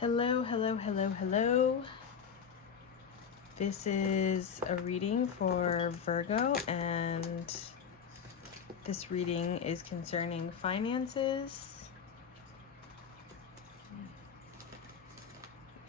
Hello, hello, hello, hello. This is a reading for Virgo, and this reading is concerning finances.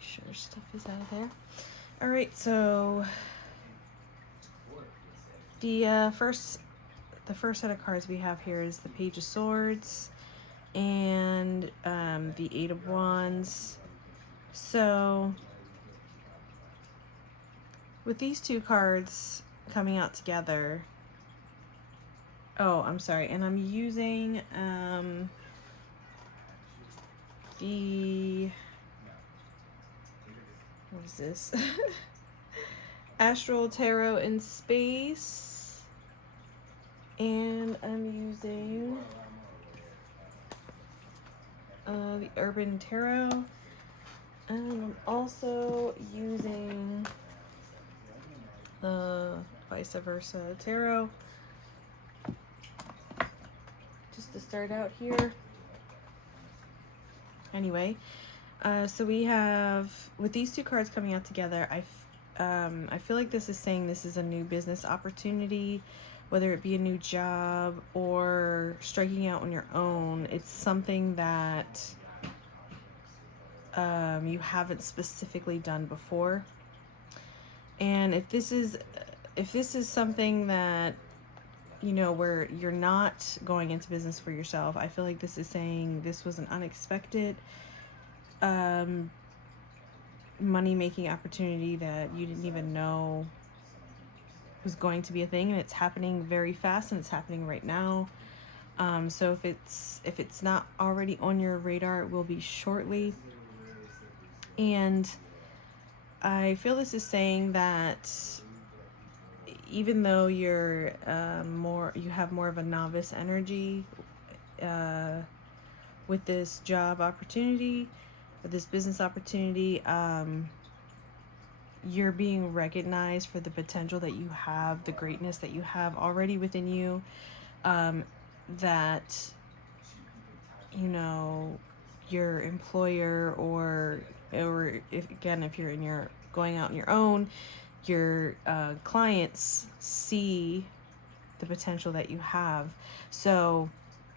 Make sure stuff is out of there. All right, so the first set of cards we have here is the Page of Swords and the Eight of Wands. So with these two cards coming out together, I'm sorry, and I'm using what is this? Astral Tarot in Space, and I'm using the Urban Tarot, and I'm also using the Vice Versa Tarot just to start out here. Anyway, so we have, with these two cards coming out together, I feel like this is saying this is a new business opportunity, whether it be a new job or striking out on your own. It's something that you haven't specifically done before. And if this is something that, you know, where you're not going into business for yourself, I feel like this is saying this was an unexpected money-making opportunity that you didn't even know was going to be a thing, and it's happening very fast, and it's happening right now. So if it's not already on your radar, it will be shortly. And I feel this is saying that even though you're you have more of a novice energy with this job opportunity, with this business opportunity, you're being recognized for the potential that you have, the greatness that you have already within you, that, you know, your employer or if you're going out on your own, your clients see the potential that you have. So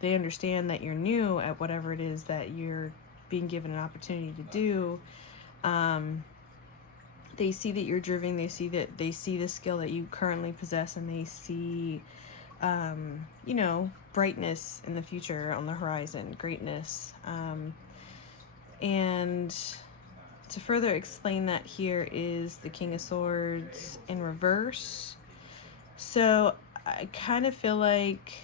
they understand that you're new at whatever it is that you're being given an opportunity to do. They see that you're driven, they see the skill that you currently possess, and they see you know, brightness in the future on the horizon, greatness. And to further explain that, here is the King of Swords in reverse. So I kind of feel like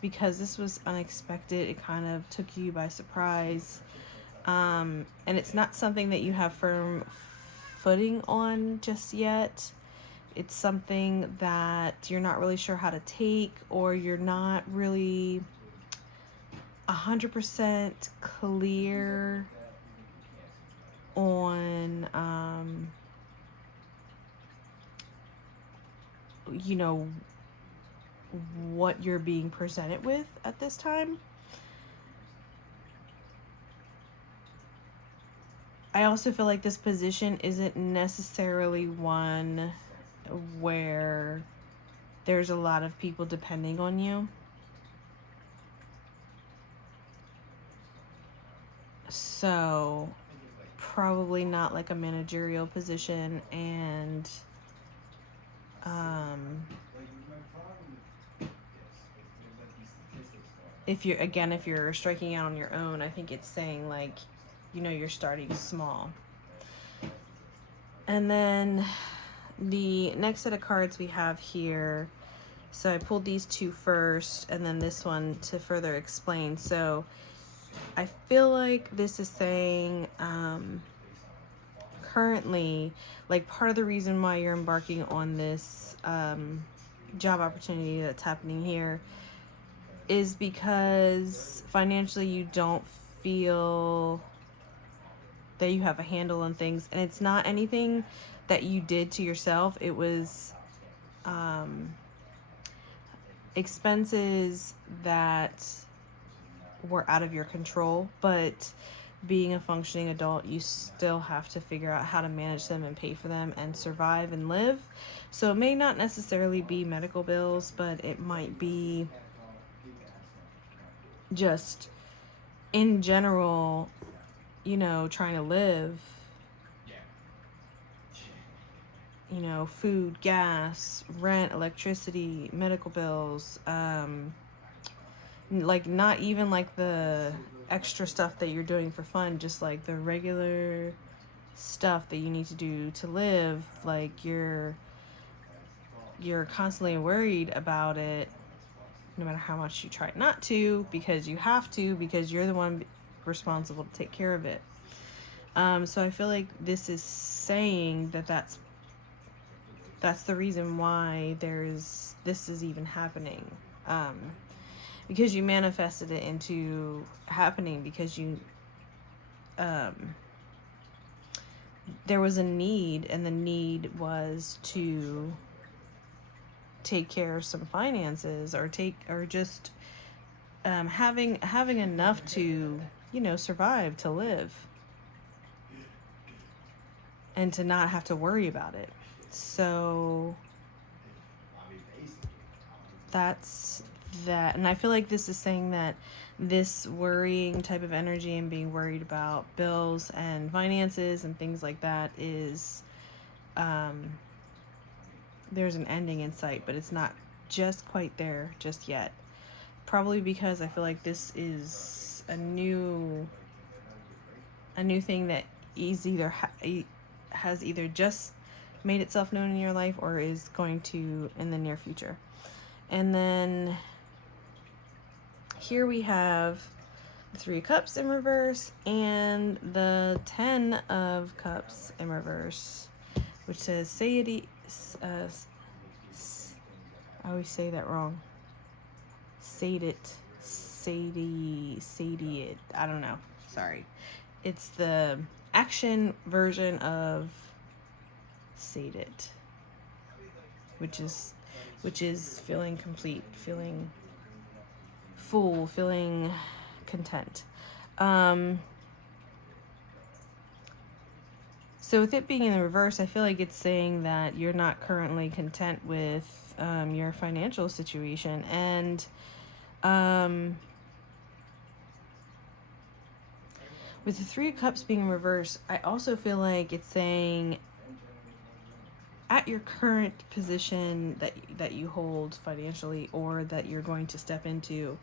because this was unexpected, it kind of took you by surprise. And it's not something that you have firm footing on just yet. It's something that you're not really sure how to take, or you're not really 100% clear on, you know, what you're being presented with at this time. I also feel like this position isn't necessarily one where there's a lot of people depending on you. So probably not like a managerial position, and if you're striking out on your own, I think it's saying, like, you know, you're starting small. And then the next set of cards we have here, so I pulled these two first and then this one to further explain. So I feel like this is saying currently, like, part of the reason why you're embarking on this job opportunity that's happening here is because financially you don't feel that you have a handle on things, and it's not anything that you did to yourself. It was expenses that were out of your control, but being a functioning adult, you still have to figure out how to manage them and pay for them and survive and live. So it may not necessarily be medical bills, but it might be just in general, you know, trying to live, you know, food, gas, rent, electricity, medical bills, like not even like the extra stuff that you're doing for fun, just like the regular stuff that you need to do to live. Like you're constantly worried about it, no matter how much you try not to, because you have to, because you're the one responsible to take care of it. So I feel like this is saying that that's the reason why this is even happening, because you manifested it into happening, because you there was a need, and the need was to take care of some finances, or just having enough to, you know, survive, to live, and to not have to worry about it. So that's that. And I feel like this is saying that this worrying type of energy and being worried about bills and finances and things like that is there's an ending in sight, but it's not just quite there just yet. Probably because I feel like this is a new thing that is either has either just made itself known in your life, or is going to in the near future. And then here we have the 3 of Cups in reverse and the 10 of Cups in reverse, which says Sadie. I always say that wrong. Sadie. I don't know. Sorry. It's the action version of Sadie, which is feeling complete, feeling full, feeling content. So with it being in the reverse, I feel like it's saying that you're not currently content with your financial situation. And with the 3 of Cups being in reverse, I also feel like it's saying at your current position that you hold financially, or that you're going to step into,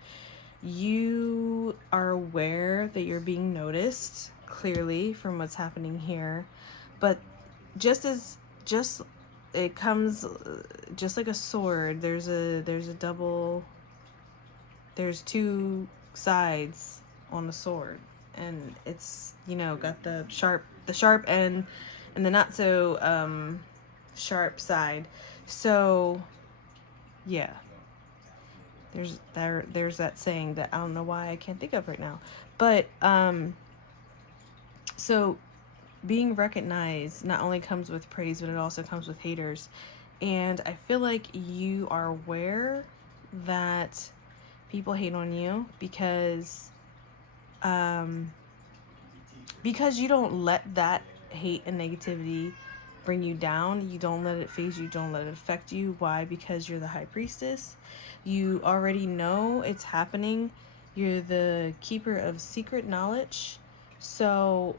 you are aware that you're being noticed clearly from what's happening here. But just it comes just like a sword, there's two sides on a sword, and it's, you know, got the sharp end and the not so sharp side. So yeah, there's that saying that I don't know why I can't think of right now, but so being recognized not only comes with praise, but it also comes with haters. And I feel like you are aware that people hate on you because you don't let that hate and negativity bring you down. You don't let it phase you. Don't let it affect you. Why? Because you're the high priestess. You already know it's happening. You're the keeper of secret knowledge. So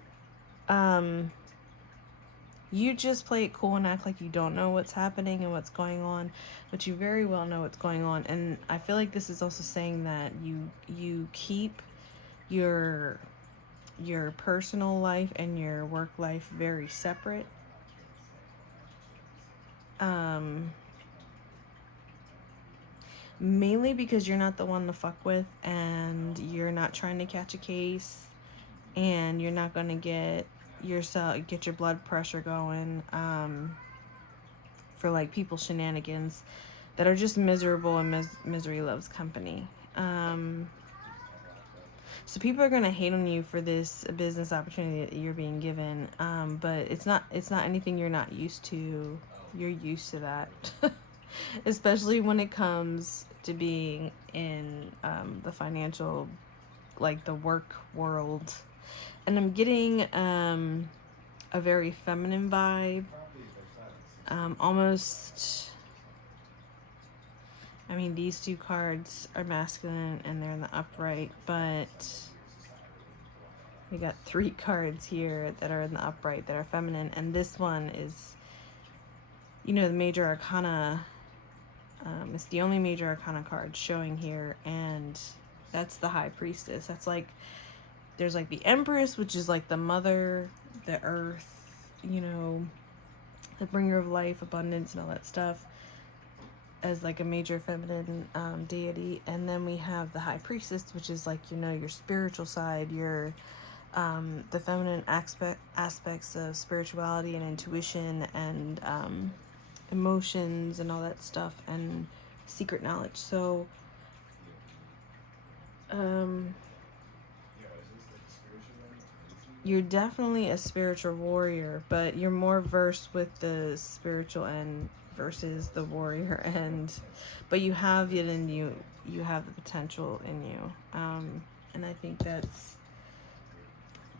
you just play it cool and act like you don't know what's happening and what's going on, but you very well know what's going on. And I feel like this is also saying that you keep your personal life and your work life very separate. Mainly because you're not the one to fuck with, and you're not trying to catch a case, and you're not going to get your blood pressure going for like people's shenanigans that are just miserable, and misery loves company. So people are going to hate on you for this business opportunity that you're being given, but it's not anything you're not used to. You're used to that. Especially when it comes to being in the financial, like the work world. And I'm getting a very feminine vibe. Almost, I mean, these two cards are masculine and they're in the upright, but we got 3 cards here that are in the upright that are feminine, and this one is, you know, the major arcana. It's the only major arcana card showing here, and that's the High Priestess. That's like, there's like the Empress, which is like the mother, the earth, you know, the bringer of life, abundance, and all that stuff, as like a major feminine deity. And then we have the High Priestess, which is like, you know, your spiritual side, your the feminine aspects of spirituality and intuition and emotions and all that stuff, and secret knowledge. So you're definitely a spiritual warrior, but you're more versed with the spiritual end versus the warrior end. But you have it in you. You have the potential in you. And I think that's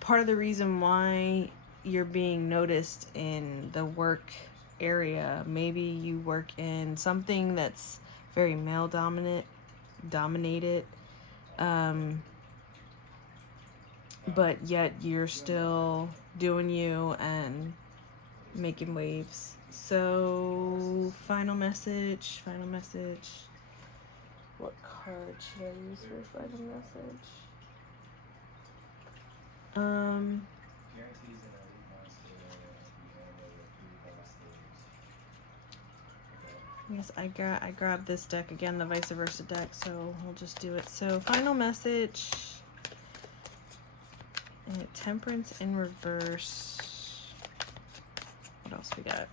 part of the reason why you're being noticed in the work area. Maybe you work in something that's very male dominated, but yet you're still doing you and making waves. So final message. What card should I use for final message? Yes, I grabbed this deck again, the vice versa deck, so we'll just do it. So final message, temperance in reverse. What else we got?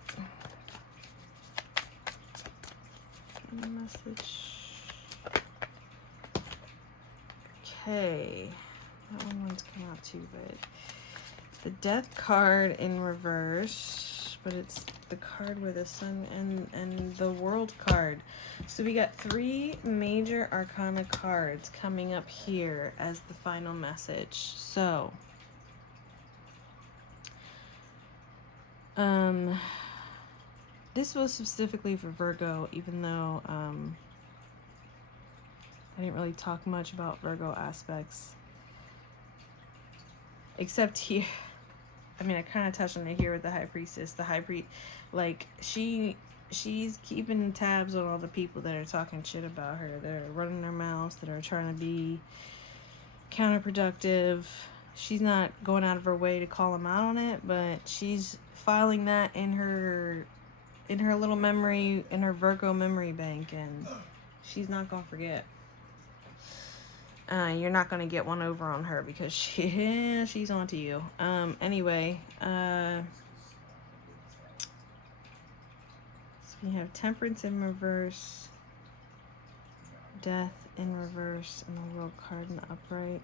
Final message. Okay, that one's come out too, but the death card in reverse, but it's the card with the sun and the world card. So we got 3 major arcana cards coming up here as the final message. So this was specifically for Virgo, even though I didn't really talk much about Virgo aspects, except here. I mean, I kind of touched on it here with the High Priestess. The High Priest, like, she's keeping tabs on all the people that are talking shit about her, that are running their mouths, that are trying to be counterproductive. She's not going out of her way to call them out on it, but she's filing that in her little memory, in her Virgo memory bank, and she's not gonna forget. You're not going to get one over on her because she's onto you. Anyway, so we have temperance in reverse, death in reverse, and the world card in the upright.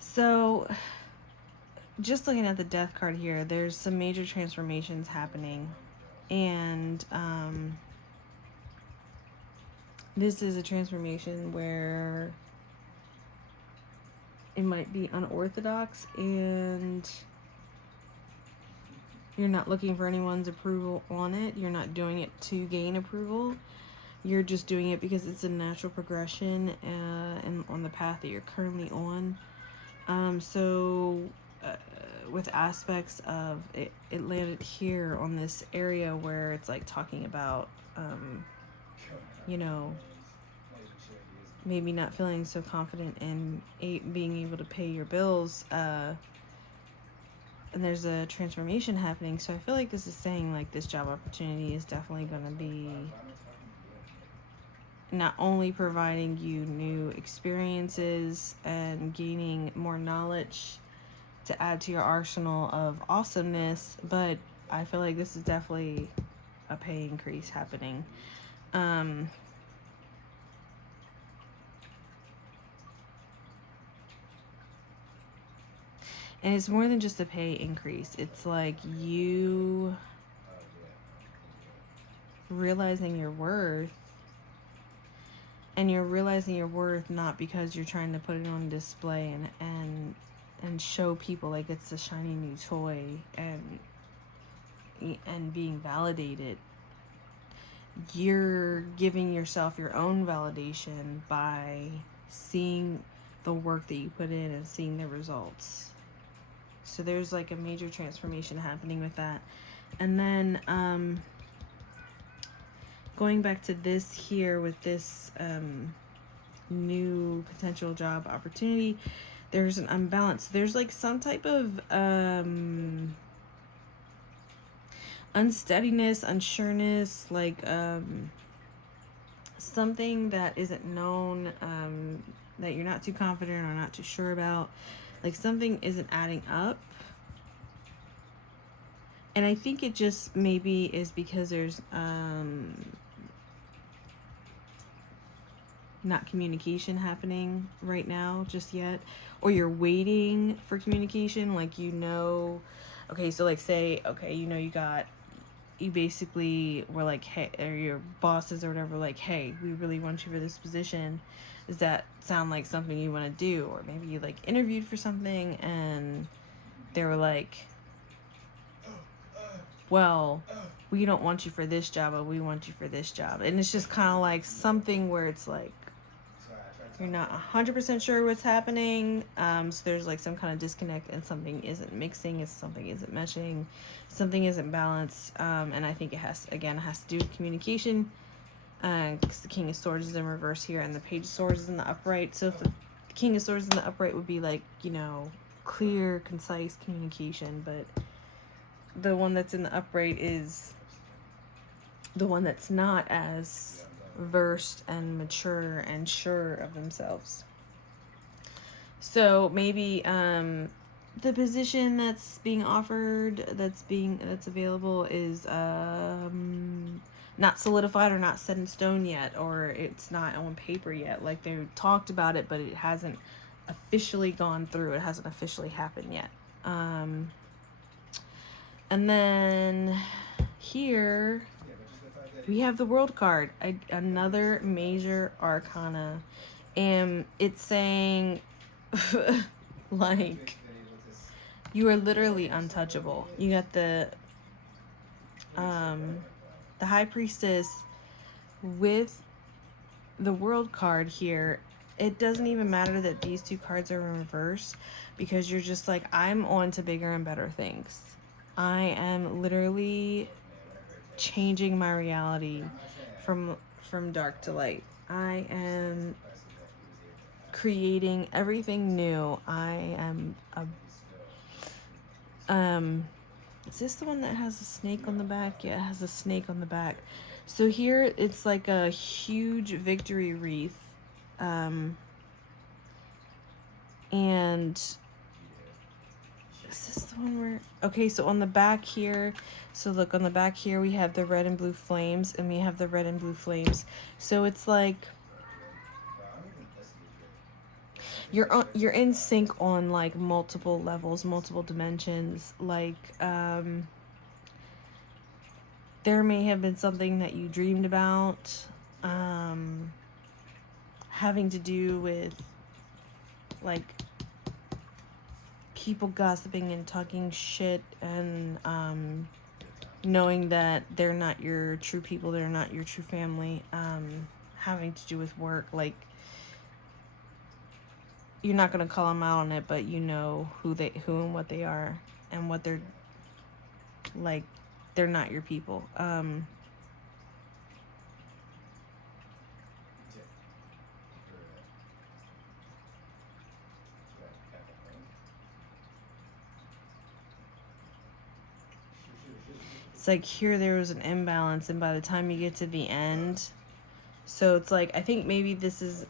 So just looking at the death card here, there's some major transformations happening, and this is a transformation where it might be unorthodox, and you're not looking for anyone's approval on it. You're not doing it to gain approval. You're just doing it because it's a natural progression and on the path that you're currently on. With aspects of it, it landed here on this area where it's like talking about, you know, maybe not feeling so confident in being able to pay your bills, and there's a transformation happening. So I feel like this is saying like this job opportunity is definitely going to be not only providing you new experiences and gaining more knowledge to add to your arsenal of awesomeness, but I feel like this is definitely a pay increase happening. And it's more than just a pay increase. It's like you realizing your worth. And you're realizing your worth not because you're trying to put it on display and show people like it's a shiny new toy and being validated. You're giving yourself your own validation by seeing the work that you put in and seeing the results. So there's like a major transformation happening with that. And then going back to this here with this new potential job opportunity, there's an unbalance. There's like some type of unsteadiness, unsureness, like something that isn't known, that you're not too confident or not too sure about. Like something isn't adding up. And I think it just maybe is because there's not communication happening right now just yet, or you're waiting for communication. Like, you know, okay, so like say, okay, you know, you basically were like, hey, or your bosses or whatever, like, hey, we really want you for this position. Does that sound like something you want to do? Or maybe you like interviewed for something and they were like, well, we don't want you for this job, but we want you for this job. And it's just kind of like something where it's like you're not 100% sure what's happening. So there's like some kind of disconnect, and something isn't mixing, something isn't meshing, something isn't balanced. And I think it has to do with communication, because the King of Swords is in reverse here and the Page of Swords is in the upright. So if the King of Swords in the upright would be like, you know, clear, concise communication, but the one that's in the upright is the one that's not as versed and mature and sure of themselves. So maybe the position that's being offered, that's available, is not solidified or not set in stone yet, or it's not on paper yet. Like, they talked about it, but it hasn't officially gone through. It hasn't officially happened yet. And then here we have the World card, another major arcana, and it's saying like you are literally untouchable. You got the High Priestess with the World card here. It doesn't even matter that these two cards are in reverse, because you're just like, I'm on to bigger and better things. I am literally changing my reality from dark to light. I am creating everything new. I am is this the one that has a snake on the back? Yeah, it has a snake on the back. So here it's like a huge victory wreath. And is this the one where, okay, so on the back here, so look, on the back here we have the red and blue flames, and we have the red and blue flames. So it's like you're in sync on like multiple levels, multiple dimensions. Like there may have been something that you dreamed about, having to do with like people gossiping and talking shit, and knowing that they're not your true people, they're not your true family, having to do with work. Like, you're not going to call them out on it, but you know who and what they are, and what they're like. They're not your people. It's like here there was an imbalance, and by the time you get to the end, so it's like, I think maybe this is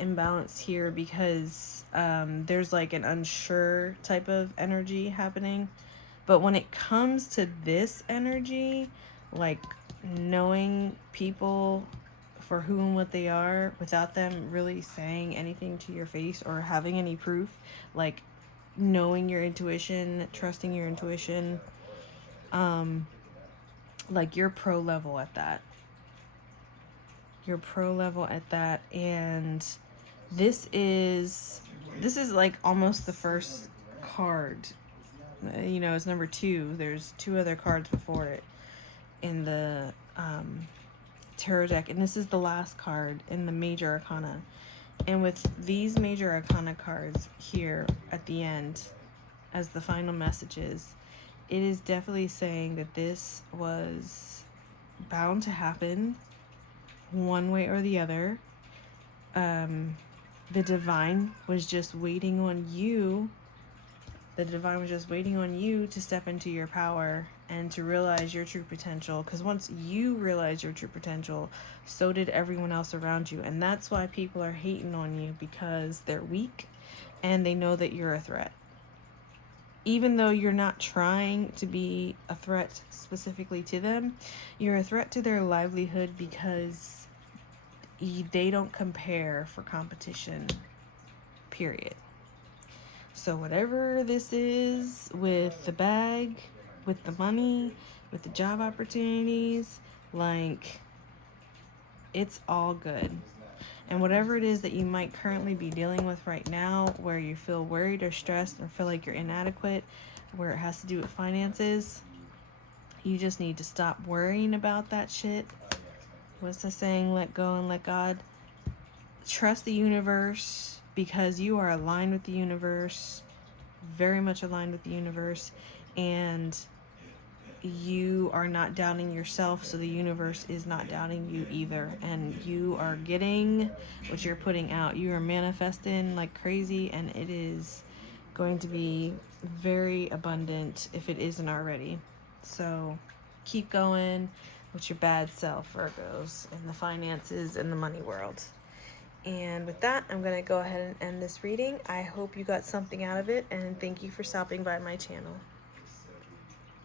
imbalanced here because there's like an unsure type of energy happening. But when it comes to this energy, like knowing people for who and what they are without them really saying anything to your face or having any proof, like knowing your intuition, trusting your intuition, like you're pro level at that. You're pro level at that, and this is like almost the first card. You know, it's number 2. There's 2 other cards before it in the tarot deck, and this is the last card in the major arcana. And with these major arcana cards here at the end as the final messages, it is definitely saying that this was bound to happen one way or the other. The divine was just waiting on you. The divine was just waiting on you to step into your power and to realize your true potential. Because once you realize your true potential, so did everyone else around you. And that's why people are hating on you, because they're weak and they know that you're a threat. Even though you're not trying to be a threat specifically to them, you're a threat to their livelihood, because they don't compare for competition, period. So whatever this is with the bag, with the money, with the job opportunities, like, it's all good. And whatever it is that you might currently be dealing with right now, where you feel worried or stressed or feel like you're inadequate, where it has to do with finances, you just need to stop worrying about that shit. What's the saying? Let go and let God. Trust the universe, because you are aligned with the universe, very much aligned with the universe, and you are not doubting yourself, so the universe is not doubting you either. And you are getting what you're putting out. You are manifesting like crazy, and it is going to be very abundant if it isn't already. So keep going with your bad self, Virgos, in the finances and the money world. And with that, I'm going to go ahead and end this reading. I hope you got something out of it, and thank you for stopping by my channel.